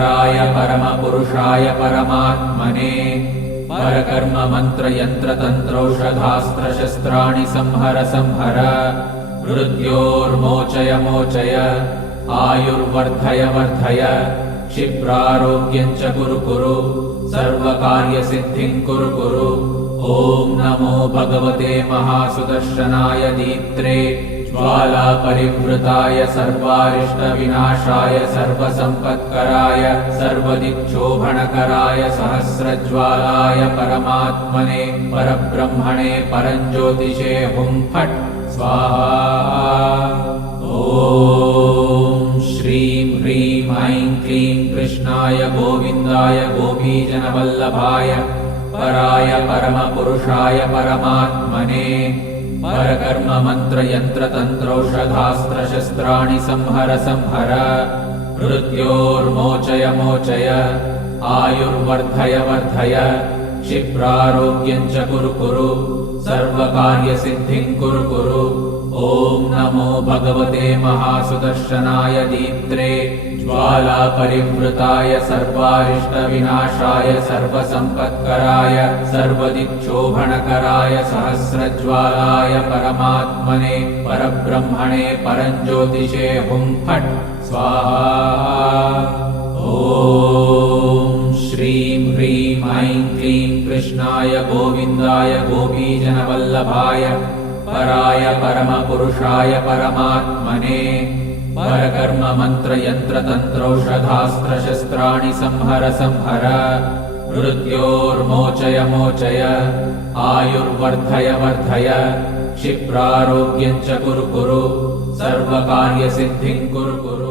पराय परमपुरुषाय परमात्मने परकर्म मंत्र यंत्र तंत्रौषधास्त्र शस्त्राणि संहर संहर मृत्योर्मोचय मोचय आयुर्वर्धय वर्धय क्षिप्रारोग्यं च कुरु कुरु सर्वकार्यसिद्धिं कुरु कुरु। ॐ नमो भगवते महासुदर्शनाय दीप्त्रे ज्वालापरिवृताय सर्वारिष्टविनाशाय सर्वसम्पत्कराय सर्वदिक्शोभनकराय सहस्रज्वालाय परमात्मने परब्रह्मणे परञ्ज्योतिषे हुं फट् स्वाहा। ॐ श्रीं ह्रीं ऐं क्लीं कृष्णाय गोविन्दाय गोपीजनवल्लभाय पराय परमपुरुषाय परमात्मने परकर्म मंत्र यंत्र तंत्रौषधास्त्र शस्त्राणि संहर संहर मृत्योर्मोचय मोचय आयुर्वर्धय वर्धय क्षिप्रारोग्यं च कुरु कुरु सर्वकार्यसिद्धिं कुरु कुरु। ॐ नमो भगवते महासुदर्शनाय दीप्त्रे ज्वालापरिवृताय सर्वारिष्टविनाशाय सर्वसम्पत्कराय सर्वदिक्शोभनकराय सहस्रज्वालाय परमात्मने परब्रह्मणे परञ्ज्योतिषे हुं फट् स्वाहा। ॐ श्रीं ह्रीं ऐं क्लीं कृष्णाय गोविन्दाय गोपीजनवल्लभाय पराय परमपुरुषाय परमात्मने परकर्म मंत्र यंत्र तंत्रौषधास्त्र शस्त्राणि संहर संहर मृत्योर्मोचय मोचय आयुर्वर्धय वर्धय क्षिप्रारोग्यं च कुरु कुरु सर्वकार्यसिद्धिं कुरु कुरु।